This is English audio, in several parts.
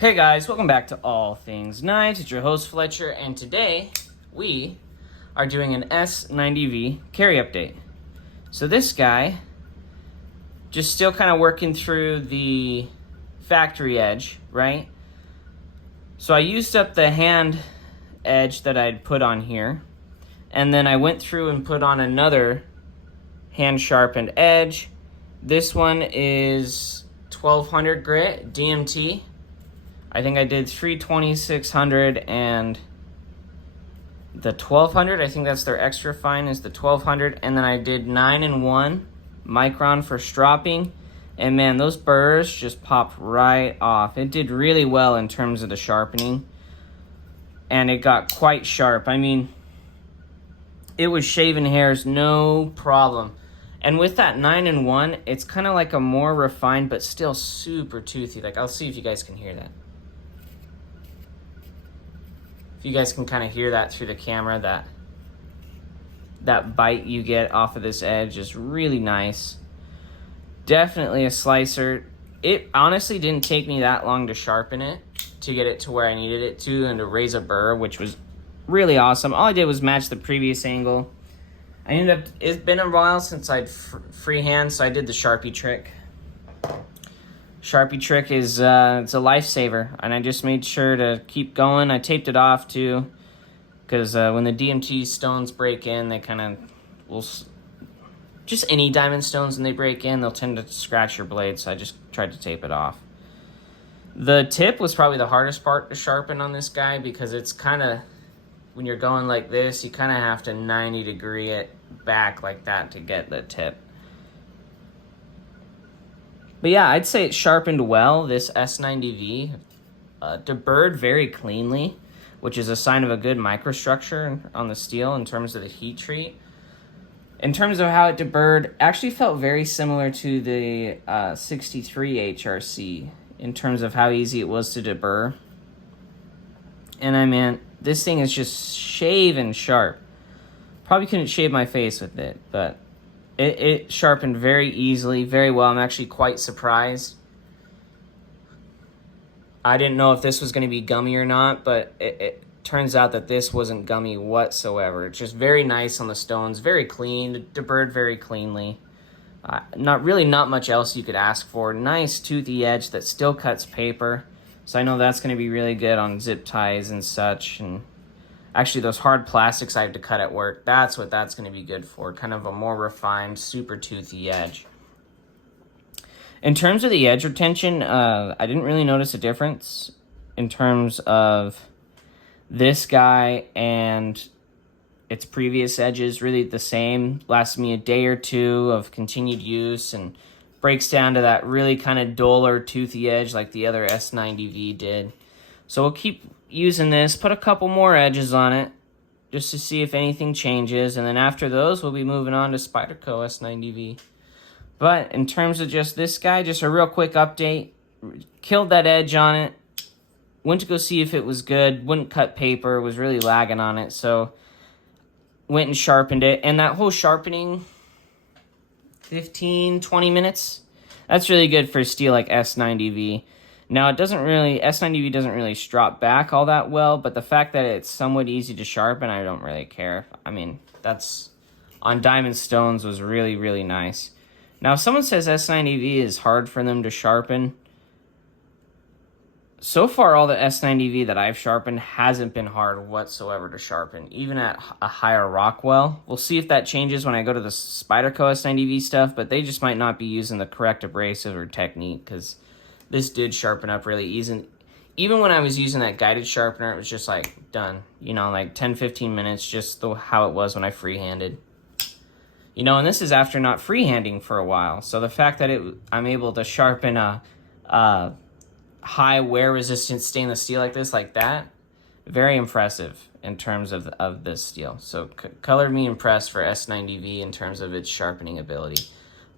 Hey guys, welcome back to All Things Knives. It's your host Fletcher, and today we are doing an S90v carry update. So this guy, just still kind of working through the factory edge, right? So I used up the hand edge that I'd put on here, and then I went through and put on another hand sharpened edge. This one is 1200 grit DMT. I think I did 320, 600, and the 1200. I think that's their extra fine is the 1200. And then I did 9-1 micron for stropping. And man, those burrs just popped right off. It did really well in terms of the sharpening. And it got quite sharp. I mean, it was shaving hairs, no problem. And with that 9-1, it's kind of like a more refined, but still super toothy. Like, I'll see if you guys can hear that. If you guys can kind of hear that through the camera, that bite you get off of this edge is really nice. Definitely a slicer. It honestly didn't take me that long to sharpen it, to get it to where I needed it to, and to raise a burr, which was really awesome. All I did was match the previous angle. It's been a while since I'd freehand, so I did the Sharpie trick. Sharpie trick is it's a lifesaver, and I just made sure to keep going. I taped it off too, because when the DMT stones break in, they kind of will, just any diamond stones when they break in, they'll tend to scratch your blade, so I just tried to tape it off. The tip was probably the hardest part to sharpen on this guy, because it's kind of, when you're going like this, you kind of have to 90-degree it back like that to get the tip. But yeah, I'd say it sharpened well, this S90v. Deburred very cleanly, which is a sign of a good microstructure on the steel in terms of the heat treat. In terms of how it deburred, actually felt very similar to the 63 HRC in terms of how easy it was to deburr. And I mean, this thing is just shaving sharp. Probably couldn't shave my face with it, but it sharpened very easily, very well. I'm actually quite surprised. I didn't know if this was going to be gummy or not, but it turns out that this wasn't gummy whatsoever. It's just very nice on the stones, very clean, deburred very cleanly. Not much else you could ask for. Nice toothy edge that still cuts paper. So I know that's going to be really good on zip ties and such. And actually, those hard plastics I have to cut at work, that's what that's going to be good for. Kind of a more refined, super toothy edge. In terms of the edge retention, I didn't really notice a difference in terms of this guy and its previous edges. Really the same. Lasted me a day or two of continued use and breaks down to that really kind of duller, toothy edge like the other S90v did. So we'll keep using this, put a couple more edges on it just to see if anything changes, and then after those we'll be moving on to Spyderco S90v. But in terms of just this guy, just a real quick update. Killed that edge on it, went to go see if it was good, wouldn't cut paper, was really lagging on it, so went and sharpened it. And that whole sharpening, 15-20 minutes, that's really good for a steel like S90v. Now, S90v doesn't really strop back all that well, but the fact that it's somewhat easy to sharpen, I don't really care. I mean, that's, on diamond stones, was really, really nice. Now, if someone says S90v is hard for them to sharpen, so far all the S90v that I've sharpened hasn't been hard whatsoever to sharpen, even at a higher Rockwell. We'll see if that changes when I go to the Spyderco S90v stuff, but they just might not be using the correct abrasive or technique, because this did sharpen up really easy. Even when I was using that guided sharpener, it was just like done. You know, like 10-15 minutes, just how it was when I freehanded. You know, and this is after not freehanding for a while. So the fact that I'm able to sharpen a high wear-resistant stainless steel like that, very impressive in terms of this steel. So colored me impressed for S90v in terms of its sharpening ability.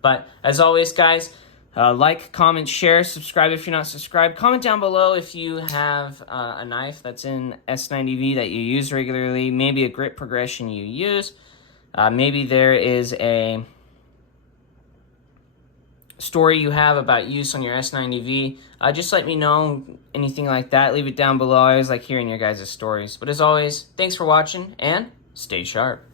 But as always, guys, like, comment, share, subscribe if you're not subscribed. Comment down below if you have a knife that's in S90v that you use regularly, maybe a grit progression you use. Maybe there is a story you have about use on your S90v, just let me know. Anything like that, leave it down below. I always like hearing your guys' stories. But as always, thanks for watching, and stay sharp.